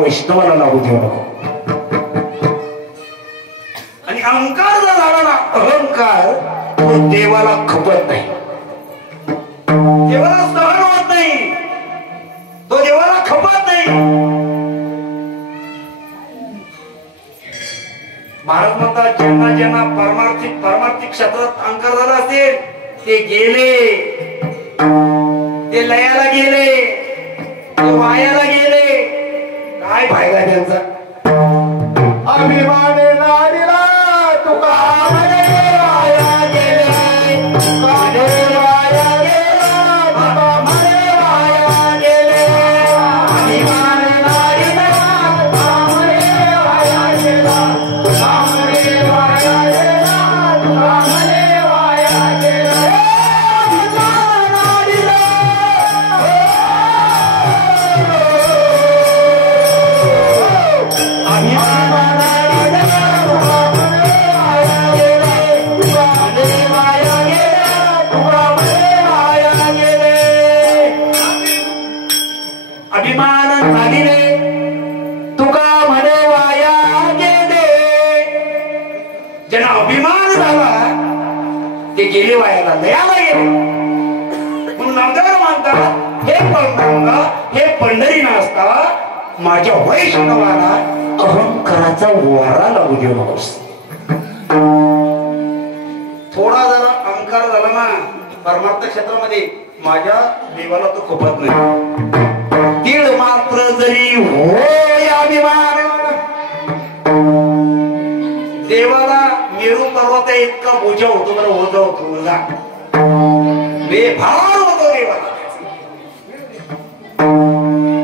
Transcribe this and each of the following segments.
वैष्णवाला लागू देऊ नको. आणि अहंकार जर झाला ना, अहंकार तो देवाला खपत नाही, देवाला सहन होत नाही, तो देवाला खपत नाही. महाराज म्हणतात ज्यांना ज्यांना पारमार्थिक क्षेत्रात अहंकार झाला असेल ते गेले, ते लयाला गेले, ते वायाला गेले. काय फायदा त्यांचा? अभिमान नाडीला तुका म्हणे वाया गेले, तुका वाया गेला, तुका म्हणे वाया गेले. अभिमान नाडीला तुका म्हणे वाया गेला, तुका म्हणे वाया गेला, तुका म्हणे वाया गेला. अभिमान नाडीला अभिमान झालीने तुका म्हणे वाया गेले. ज्यांना अभिमान झाला ते गेले वायाला, लयाला गेले. म्हणून नामदेव म्हणतात हे पांडुरंगा, हे पंढरी नासता माझ्या वैष्णवाला अहंकाराचा वारा लागू देऊ नकोस. थोडा जरा अहंकार झाला ना परमार्थ क्षेत्रामध्ये, माझ्या देवाला तो खपत नाही. तीळ मात्र जरी होय अभिमान, देवाला मेरू पर्वत इतका बोजा होतो, बरं ओझा होतो, ओझा बेभार होतो देवाला.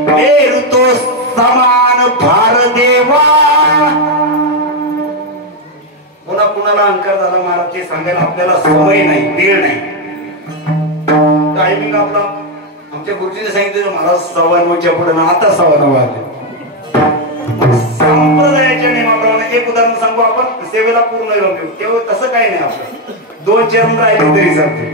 मेरू तो समान भार देवा. पुन्हा कुणाला अहंकार झाला महाराज ते सांगायला आपल्याला सवय नाही, वेळ नाही. टायमिंग आपला आमच्या गुरुजीने सांगितलं महाराज 9:15 पुढे ना, आता 9:15 वाजले. संप्रदायाच्या नियमाप्रमाणे एक उदाहरण सांगू, आपण सेवेला पूर्ण घेऊ तेव्हा तसं काही नाही, आपलं 2 चरण राहिले तरी चालते.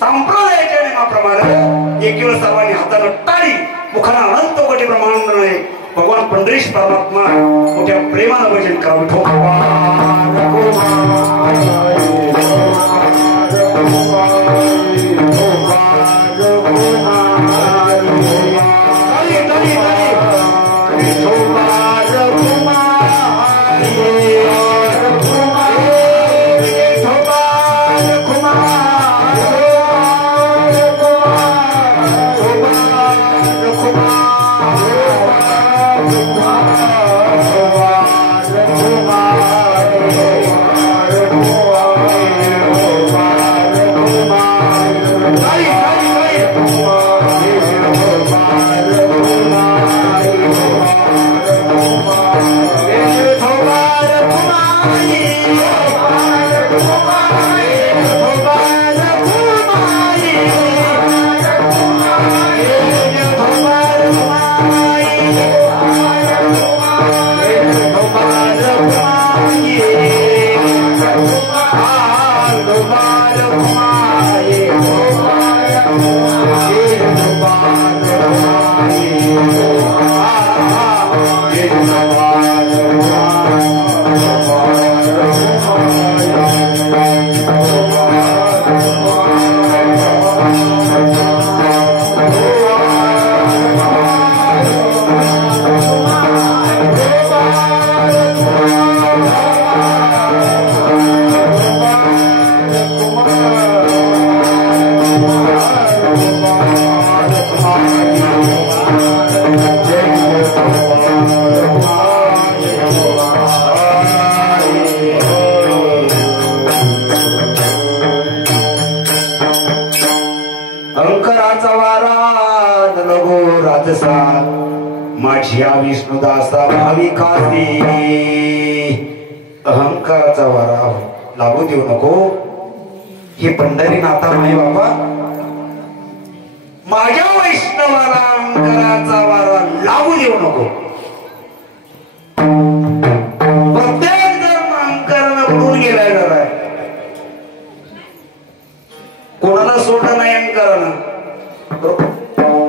संप्रदायाच्या नियमाप्रमाणे एक वेळ सर्वांनी हाताला टाळी, मुखाला अनंत कोटी प्रमाणाने भगवान पंढरीश परमात्मा मोठ्या प्रेमानं भजन करावं. माझ्या विष्णुदासा भाविकासी अहंकाराचा वारा लागू देऊ नको. हे पंढरीनाथा माय बाबा, माझ्या वैष्णवाला अहंकाराचा वारा लागू देऊ नको. प्रत्येक जण अहंकारानं बुडून गेलाय जरा. कोणाला सोडलं नाही अहंकारानं.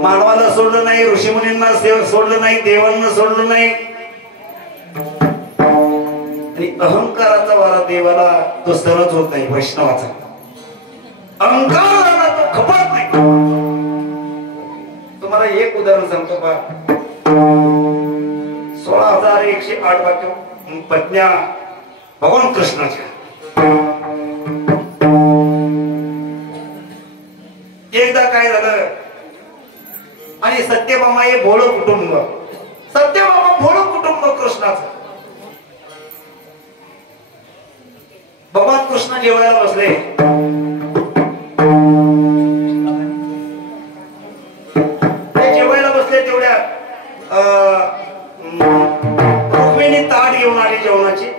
मानवाला सोडलं नाही, ऋषीमुनींना सोडलं नाही, देवांना सोडलं नाही. आणि अहंकाराचा वारा देवाला तो सहज होत नाही. वैष्णवाचा अहंकाराला तो खपत नाही. तुम्हाला एक उदाहरण सांगतो का. 16,108 वाक्य पत्न्या भगवान कृष्णाच्या. एकदा काय झालं, आणि सत्यभामा हे भोळं कुटुंब, सत्यभामा भोळं कुटुंब कृष्णाचं. भगवान कृष्ण जेवायला बसले. ते जेवायला बसले तेवढ्या रुक्मिणी ताट घेऊन आली जेवणाची.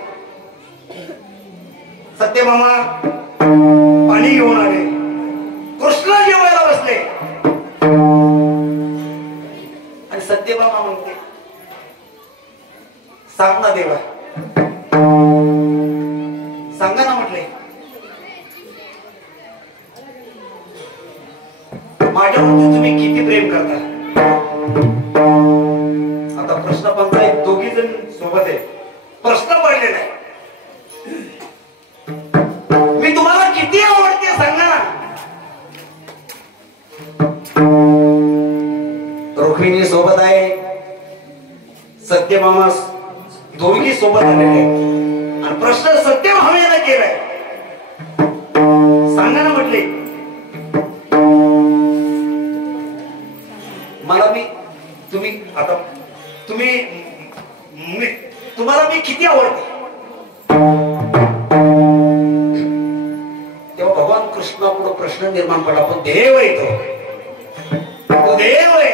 सत्यभामा पाणी घेऊन आले. कृष्ण जेवायला बसले आणि सत्यभामा म्हणते, सांग ना देवा, सांगा ना म्हटले, माझ्यावरती तुम्ही किती प्रेम करता. आता प्रश्न पंचायत दोघी जण सोबत आहे. प्रश्न पडले नाही, मी तुम्हाला किती आवडते सांगा ना. रुक्मिणी सोबत आहे, सत्यभामा दोघी सोबत आलेले आणि प्रश्न सत्यभामेने केलाय. सांगा ना म्हटले, मला तुम्ही तुम्हाला मी किती आवडते. तेव्हा भगवान कृष्णापुढे प्रश्न निर्माण पडला. पण देव आहे तो देव आहे.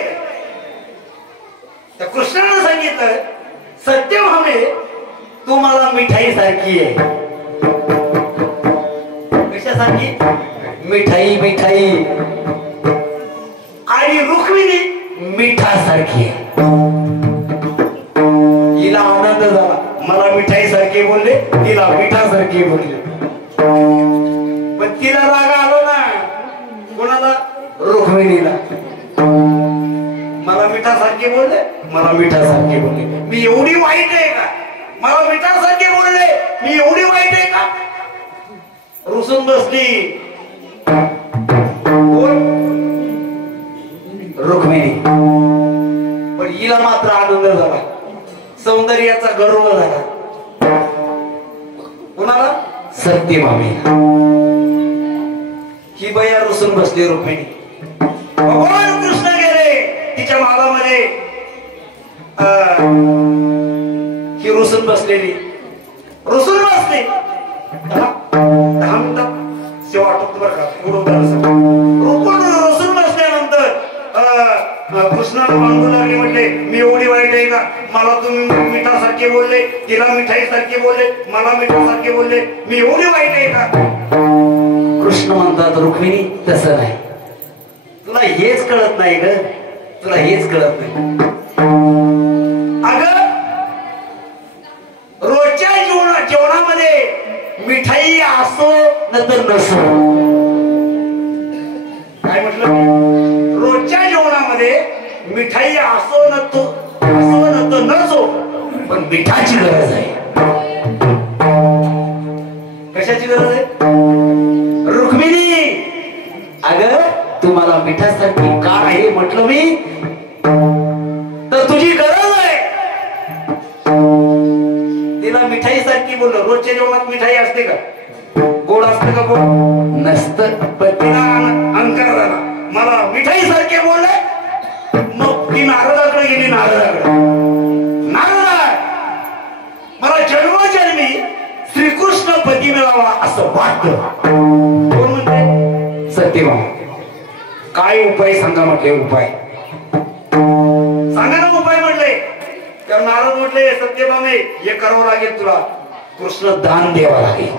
त्या कृष्णाने सांगितलं, सत्यभामे तू मला मिठाई सारखी आहे. कशासारखी? मिठाई मिठाई. आणि रुक्मिणी मिठासारखी आहे. हिला आनंद झाला, मला मिठाई सारखी बोलले, तिला मिठासारखी बोलले. पण तिला राग आलो ना. कोणाला? रुक्मिणीला. मला मिठासारखी बोलले, मला मिठासारखी बोलले. मी एवढी वाईट आहे का? मला मिठासारखी बोलले, मी एवढी वाईट आहे का? रुसून बसली. रुक्मिणी. पण हिला मात्र आनंद झाला, सौंदर्याचा गर्व झाला. कुणाला? सत्यभामेला. ही बया रुसून बसली रुक्मिणी. भगवान कृष्ण गेले तिच्या मागामध्ये. ही रुसून बसलेली, रुसून बसली. 10 मिनिटात सेवा आटोपतो बरं का. रुसून बसल्यानंतर कृष्णाला मागू लागले. म्हटले, मी एवढी वाईट आहे का? मला तुम्ही मिठासारखे बोलले, तिला मिठाई सारखे बोलले, मला मिठासारखे बोलले, मी एवढी वाईट आहे का? कृष्ण म्हणतात, रुक्मिणी तसं नाही. तुला हेच कळत नाही ग, तुला हेच कळत नाही. अगं रोजच्या जेवणामध्ये मिठाई असो नंतर नसो. काय म्हटलं? रोजच्या जेवणामध्ये मिठाई असो नंतर नसो, पण मिठाची गरज आहे. कशाची गरज आहे? रुक्मिणी, अगं तुम्हाला मिठासारखी का आहे म्हटलं मी, तर तुझी गरज आहे. तिला मिठाई सारखी बोललो. रोजच्या जेवणात मिठाई असते का? गोड असते का? गोड नसतं. पण तिला अहंकार झाला, मला मिठाई सारखे बोलले. मग ती नारदाकडे गेली. नारदा मला जन्मोजन्मी श्रीकृष्ण पती मिळावा असं वाटतं. कोण म्हणते? सत्यभामा. काय उपाय सांगा म्हटले. उपाय सांगा ना. उपाय म्हटले, तर नारद म्हटले सत्यभामे हे करावं लागेल तुला. कृष्ण दान द्यावं लागेल.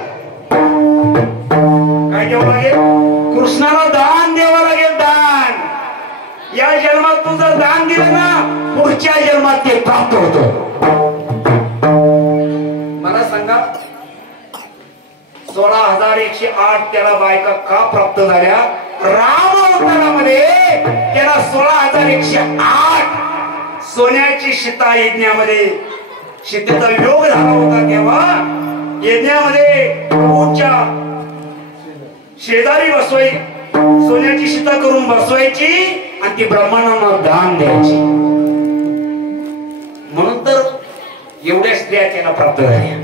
काय द्यावं लागेल? कृष्णाला दान द्यावं लागेल. दान. या जन्मात तू जर दान दिलं ना पुढच्या जन्मात ते प्राप्त होतं. मला सांगा 16,108 त्याला बायका का प्राप्त झाल्या? राम अवतारामध्ये त्याला 16,108 सोन्याची सीता यज्ञामध्ये सीतेचा योग झाला होता. तेव्हा यज्ञामध्ये प्रभूच्या शेजारी बसवाय सोन्याची सीता करून बसवायची आणि ती ब्राह्मणांना दान द्यायची. म्हणून तर एवढ्या स्त्रिया त्याला प्राप्त झाल्या.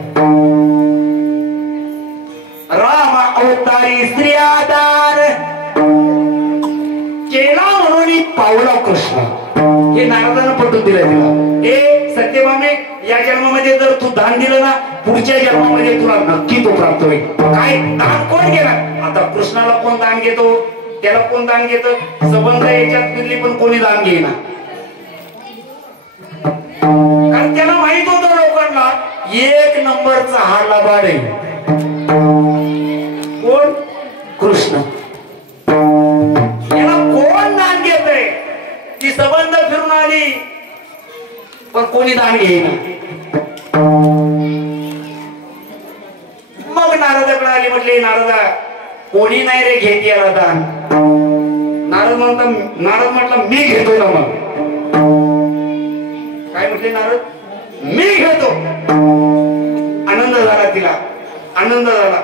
राम अवतारी स्त्रिया दान केला म्हणून पावला कृष्ण. हे नारदानं पटवून दिलं तिला. हे सत्यभामे या जन्मामध्ये जर तू दान दिलं ना पुढच्या जन्मामध्ये तुला नक्की तो प्राप्त होईल. काय दान कोण केलं? आता कृष्णाला कोण दान घेतो? त्याला कोण दान घेत? संबंध याच्यात दिली पण कोणी दान घेईना. कारण त्याला माहित होतं लोकांना 1 नंबरचा हा लबाड आहे. कोण? कृष्ण. याला कोण दान घेतय? ती संबंध फिरून आली पण कोणी दान घेईना. मग नारदाकडे आली. म्हटले नारदा कोणी नाही रे घेत याला दान. नारद म्हटलं मी घेतो ना. मग काय म्हटले नारद? मी घेतो. आनंद झाला तिला. आनंद झाला.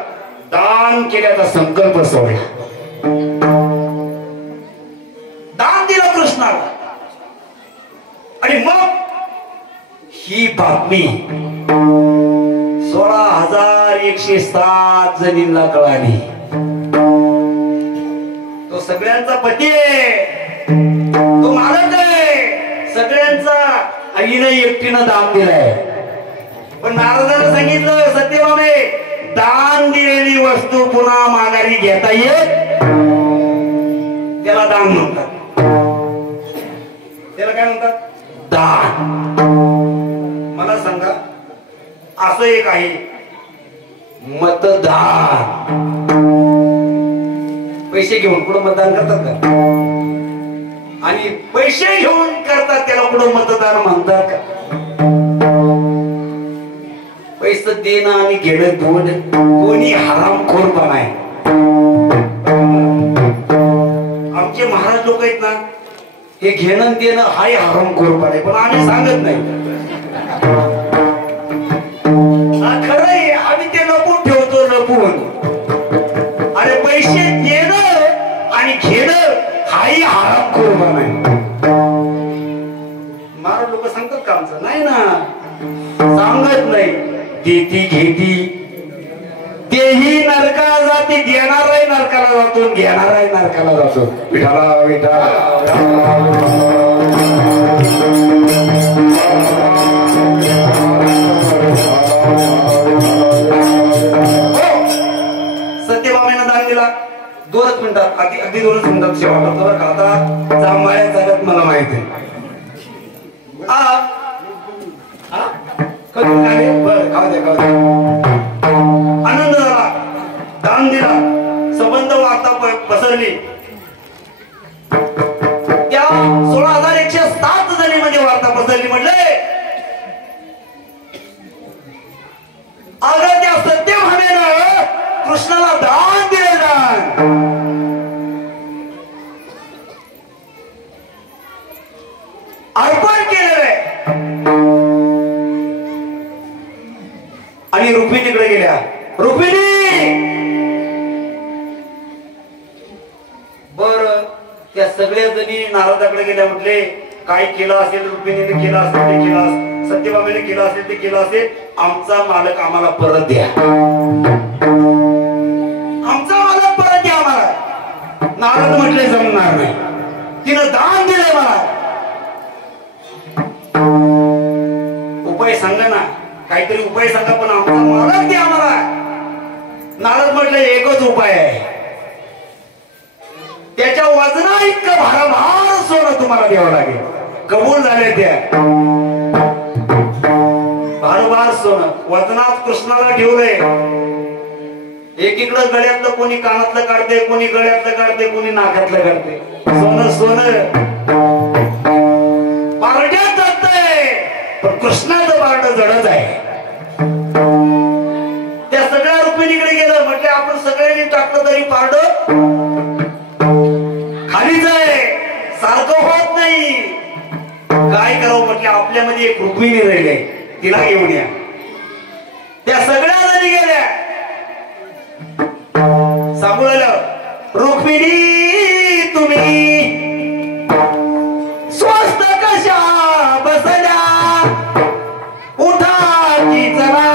दान केल्याचा संकल्प सोडला. दान दिलं कृष्णाला. आणि मग ही बातमी 16,107 जणींना कळाली. तो सगळ्यांचा पती आहे. तो मालक आहे सगळ्यांचा. आईने एकटीनं दान दिलंय. पण नारदानं सांगितलं सत्यभामे दान दिलेली वस्तू पुन्हा माघारी घेता येत. त्याला दान म्हणतात. त्याला काय म्हणतात? दान. मला सांगा असं एक आहे मतदान. पैसे घेऊन कुठं मतदान करतात का? आणि पैसे घेऊन करतात त्याला कुठं मतदान म्हणतात का? पैसे देणं आणि घेणं दोन्ही हरामखोरपणा आहे. आमचे महाराज लोक आहेत ना हे घेणं देणं हाही हरामखोरपणा आहे. पण आम्ही सांगत नाही. खरं आहे आम्ही ते लपून ठेवतो. लपून. अरे पैसे देणं आणि घेणं हाही हरामखोरपणा आहे. महाराज लोक सांगतात का? आमचं नाही ना. सांगत नाही. देती घेती तेही नरकाला जाते. देणाराही नरकाला जातो घेणाराही नरकाला जातो. विठाला विठा. सत्यभामेनं दान दिला. 2 मिनिटात अगदी 2 मिनिटात सेवा करतो बरं का. आता जांभळ्या चालत मला माहिती आहे. आनंद झाला. दान दिला. संबंध वार्ता पसरली. त्या 16,107 जणीमध्ये वार्ता पसरली. म्हटले अगं त्या सत्यभामेनं कृष्णाला दान दिले. दान अर्पण केलेलं आहे. आणि रुक्मिणीकडे गेल्या. रुक्मिणी बर त्या सगळ्या जणी नारदाकडे गेल्या. म्हटले काय केलं असेल रुक्मिणीने केलं असेल ते केलं, सत्यभामेने केलं असेल ते केलं असेल. आमचा मालक आम्हाला परत द्या. आमचा मालक परत द्या आम्हाला. नारद म्हटले जमणार नाही. तिनं दान दिलंय मला. उपाय सांगा ना. काहीतरी उपाय सांगा पण आमचा मालक द्या आम्हाला. नारद म्हटले एकच उपाय आहे. त्याच्या वजना इतकं भारभार सोनं तुम्हाला द्यावं लागेल. कबूल झाले त्या. सोनं वजनात कृष्णाला ठेवलंय. एकीकडं गळ्यातलं कोणी कानातलं काढते, कोणी गळ्यातलं काढते, कोणी नाकातलं काढते. सोनं सोनं पारड्यात जातंय, पण कृष्णाचं पारड जडच आहे. त्या सगळ्या रुक्मिणीकडे गेलं, म्हटले आपण सगळ्यांनी टाकलं तरी पारड खालीच आहे, सारखं होत नाही. काय करावं म्हटलं, आपल्यामध्ये एक रुक्मिणी राहिले, तिला घेऊन या. त्या सगळ्या जणी गेल्या. सांगू लागलं, रुक्मिणी तुम्ही स्वस्त कशा बसल्या, उठा की चला,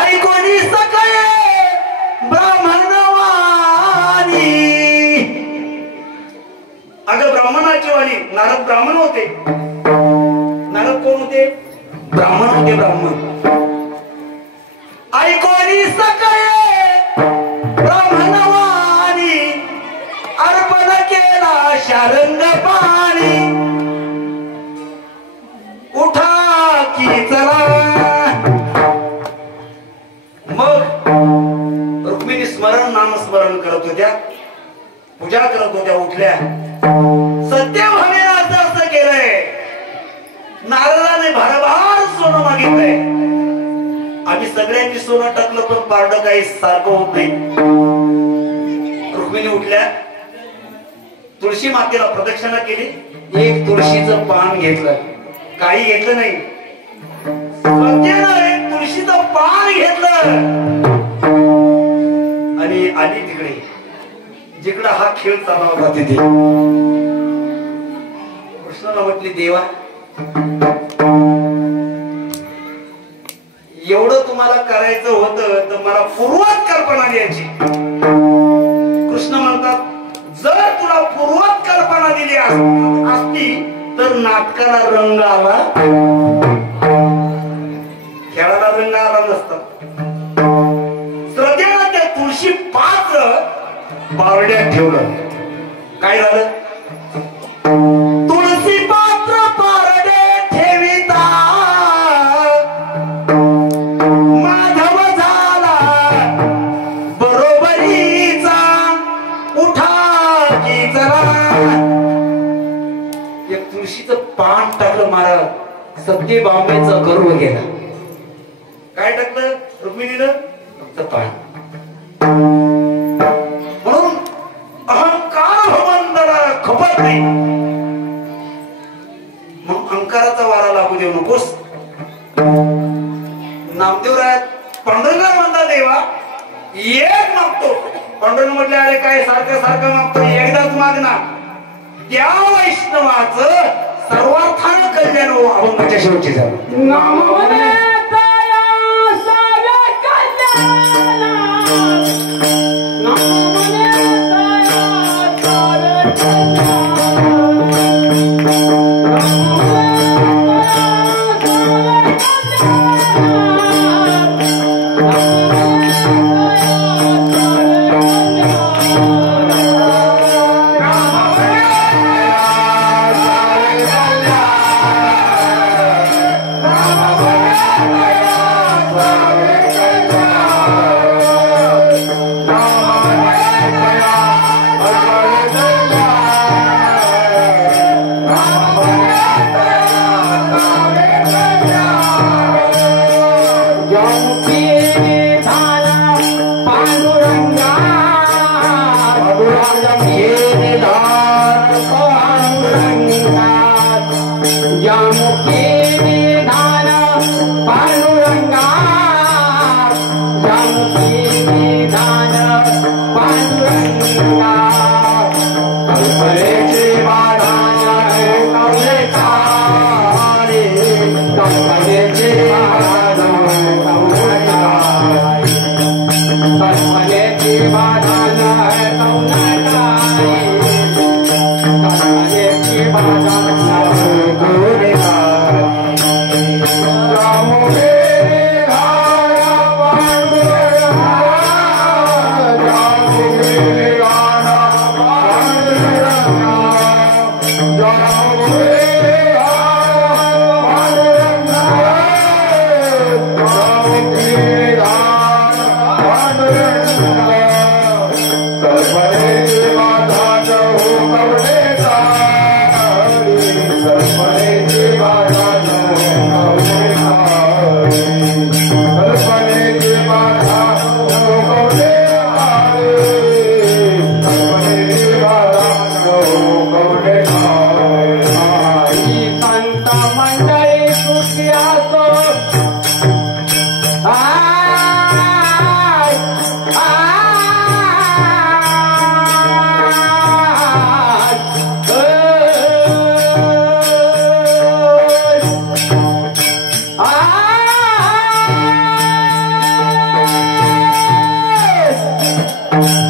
ऐकोनी सकाळी ब्राह्मणवाणी. अगं ब्राह्मणाची वाणी, नारद ब्राह्मण होते. नारद कोण होते? ब्राह्मण होते. ब्राह्मण ऐकोनी सकाळी ब्राह्मणवाणी, अर्पण केला शारंग पाणी, उठा की चला. मग रुक्मिणी स्मरण नामस्मरण करत होत्या, पूजा करत होत्या. उठल्या. सत्यभामेनं असं केलंय, नारदाने भारभार सोनं मागितलंय. आम्ही सगळ्यांनी सोनं टाकलं, पण पारडं काही सारखं होत नाही. रुक्मिणी उठल्या, तुळशी मातेला प्रदक्षिणा केली, एक तुळशीचं पान घेतलं. काही घेतलं नाही, एक तुळशीचं पान घेतलं आणि आली तिकडे जिकडे हा खेळ चालला होता तिथे. कृष्णाला म्हटली, देवा एवढं तुम्हाला करायचं होतं तर मला पूर्वत कल्पना द्यायची. कृष्ण म्हणतात, जर तुला पूर्वत कल्पना दिली असती तर नाटकाला रंग आला, खेळाला रंग आला नसता. श्रद्धेला त्या तुळशी पात्र बारड्यात ठेवलं. काय झालं? तुळशी पात्र पारडे ठेविता माधव झाला बरोबरीचा, उठा की चला. एक तुळशीचं पान टाकलं महाराज, सत्यभामेचा गर्व गेला. काय टाकलं रुक्मिणीनं? फक्त पान. म्हणून अहंकार भवंदरा खपत नाही. मग अहंकाराचा वारा लागू देऊ नकोस. नामदेवरायात पांडुरंगा म्हणता, देवा एक मागतो. पांडुरंग म्हटले, अरे काय सारखं सारखं मागतो, एकदाच मागना. त्या वैष्णवाचं सर्वार्थानं कल्याण हो. अभंगाच्या शेवटी झालं. Bye. आहे